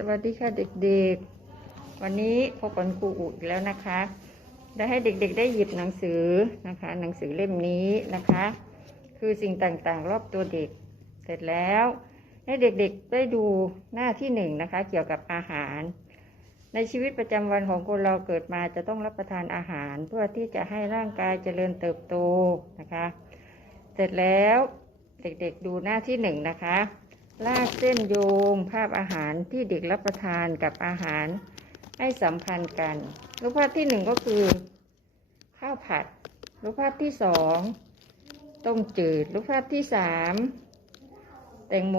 สวัสดีค่ะเด็กๆ วันนี้พบกันครูอุอีกแล้วนะคะ ได้ให้เด็กๆได้หยิบหนังสือนะคะ หนังสือเล่มนี้นะคะ คือสิ่งต่างๆ รอบตัวเด็ก เสร็จแล้ว ให้เด็กๆได้ดูหน้าที่หนึ่งนะคะ เกี่ยวกับอาหาร ในชีวิตประจำวันของคนเราเกิดมาจะต้องรับประทานอาหารเพื่อที่จะให้ร่างกายเจริญเติบโตนะคะ เสร็จแล้วเด็กๆดูหน้าที่หนึ่งนะคะ ลากเส้นโยงภาพอาหารที่เด็กรับประทานกับอาหารให้สัมพันธ์กัน รูปภาพที่หนึ่งก็คือ ข้าวผัด รูปภาพที่สองต้มจืด รูปภาพที่สามแตงโม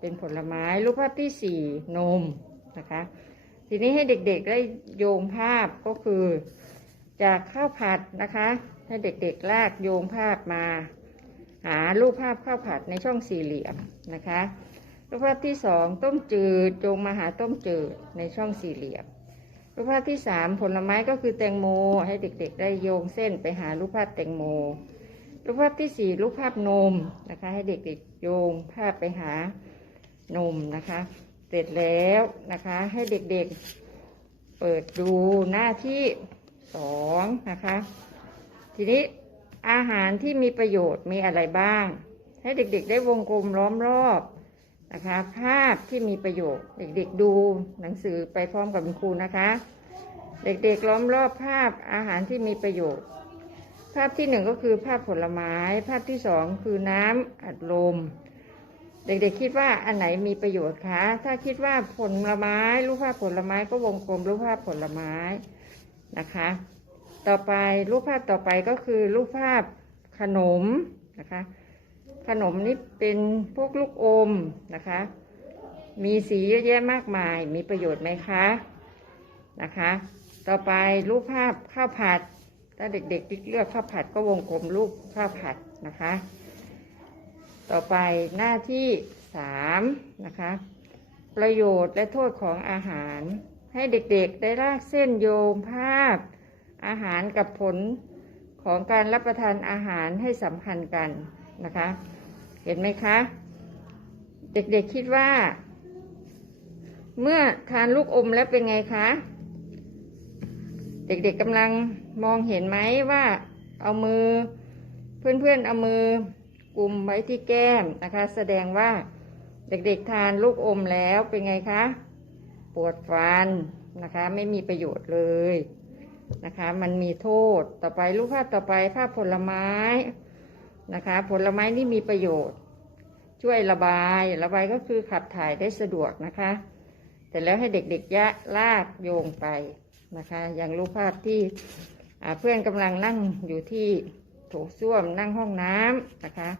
เป็นผลไม้ รูปภาพที่สี่นมนะคะ ทีนี้ให้เด็กๆได้โยงภาพก็คือ จากข้าวผัดนะคะ ให้เด็กๆลากโยงภาพมา หารูปภาพข้าวผัดในช่องสี่เหลี่ยมนะคะรูปภาพที่สองต้มจืดโยงมาหาต้มจืดในช่องสี่เหลี่ยม รูปภาพที่สามผลไม้ก็คือแตงโมให้เด็กๆ ได้โยงเส้นไปหารูปภาพแตงโม รูปภาพที่สี่รูปภาพนมนะคะ ให้เด็กๆโยงภาพไปหานมนะคะ เสร็จแล้วนะคะให้เด็กๆเปิดดูหน้าที่สองนะคะ ทีนี้ อาหารที่มีประโยชน์มีอะไรบ้าง ให้เด็กๆ ได้วงกลมล้อมรอบนะคะ ภาพที่มีประโยชน์ เด็กๆดูหนังสือไปพร้อมกับคุณครูนะคะ เด็กๆล้อมรอบภาพอาหารที่มีประโยชน์ ภาพที่หนึ่งก็คือภาพผลไม้ ภาพที่สองคือน้ำอัดลมเด็กๆคิดว่าอันไหนมีประโยชน์คะ ถ้าคิดว่าผลไม้รูปภาพผลไม้ก็วงกลมรูปภาพผลไม้นะคะ ต่อไปรูปภาพต่อไปก็คือรูปภาพขนมนะคะ ขนมนี่เป็นพวกลูกอมนะคะ มีสีเยอะแยะมากมาย มีประโยชน์ไหมคะนะคะ ต่อไปรูปภาพข้าวผัด ถ้าเด็กๆเลือกข้าวผัดก็วงกลมรูปข้าวผัดนะคะ ต่อไปหน้าที่สามนะคะ ประโยชน์และโทษของอาหาร ให้เด็กๆได้ลากเส้นโยงภาพ อาหารกับผลของการรับประทานอาหารให้สัมพันธ์กันนะคะ เห็นไหมคะ เด็กๆคิดว่า เมื่อทานลูกอมแล้วเป็นไงคะ เด็กๆกำลังมองเห็นไหมว่าเอามือ เพื่อนๆเอามือกลุ่มไว้ที่แก้มนะคะ แสดงว่าเด็กๆทานลูกอมแล้วเป็นไงคะ ปวดฟันนะคะ ไม่มีประโยชน์เลย นะคะ มันมีโทษต่อไปรูปภาพต่อไปภาพผลไม้นะคะ ผลไม้นี่มีประโยชน์ ช่วยระบายระบายก็คือขับถ่ายได้สะดวกนะคะแต่แล้วให้เด็กๆยะลากโยงไปนะคะ อย่างรูปภาพที่เพื่อนกำลังนั่งอยู่ที่โถส้วมนั่งห้องน้ำนะคะ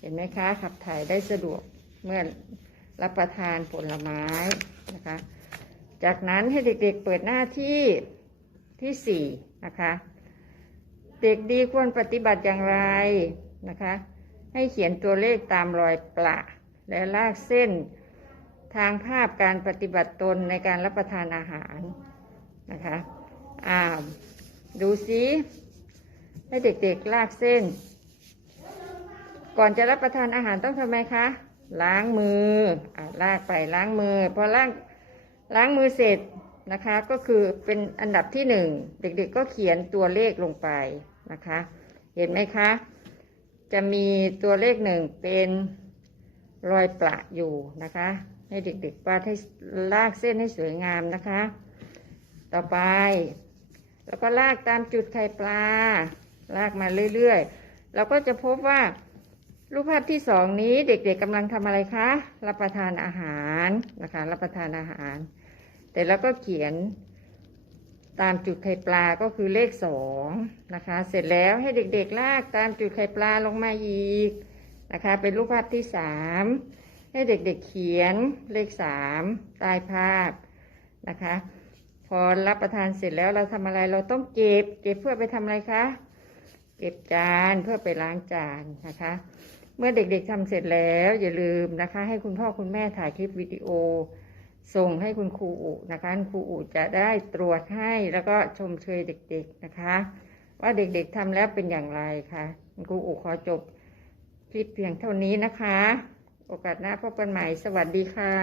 เห็นไหมคะขับถ่ายได้สะดวกเมื่อรับประทานผลไม้นะคะ จากนั้นให้เด็กๆเปิดหน้าที่ ที่สี่นะคะ เด็กดีควรปฏิบัติอย่างไรนะคะ ให้เขียนตัวเลขตามรอยประและลากเส้นทางภาพการปฏิบัติตนในการรับประทานอาหารนะคะอ่าดูซิให้เด็กๆลากเส้น ก่อนจะรับประทานอาหารต้องทำไมคะ ล้างมืออ่าลากไปล้างมือ พอล้างล้างมือเสร็จ นะคะ ก็คือเป็นอันดับที่หนึ่งเด็กๆก็เขียนตัวเลขลงไปนะคะ เห็นไหมคะ จะมีตัวเลขหนึ่งเป็นรอยประอยู่นะคะ ให้เด็กๆวาดให้ลากเส้นให้สวยงามนะคะ ต่อไป แล้วก็ลากตามจุดไข่ปลา ลากมาเรื่อยๆ เราก็จะพบว่ารูปภาพที่สองนี้เด็กๆกำลังทำอะไรคะ รับประทานอาหารนะคะ รับประทานอาหาร แต่แล้วก็เขียนตามจุดไข่ปลาก็คือเลขสองนะคะ เสร็จแล้วให้เด็กๆลากตามจุดไข่ปลาลงมาอีกนะคะ เป็นรูปภาพที่สามให้เด็กๆเขียนเลขสามใต้ภาพนะคะ พอรับประทานเสร็จแล้วเราทำอะไรเราต้องเก็บ เก็บเพื่อไปทำอะไรคะ เก็บจานเพื่อไปล้างจานนะคะ เมื่อเด็กๆทำเสร็จแล้วอย่าลืมนะคะ ให้คุณพ่อคุณแม่ถ่ายคลิปวิดีโอ ส่งให้คุณครูอุนะคะคุณครูอุจะได้ตรวจให้แล้วก็ชมเชยเด็กๆนะคะ ว่าเด็กๆทำแล้วเป็นอย่างไรคะ่ะคุณครูอุขอจบคลิปเพียงเท่านี้นะคะ โอกาสหน้าพบกันใหม่สวัสดีค่ะ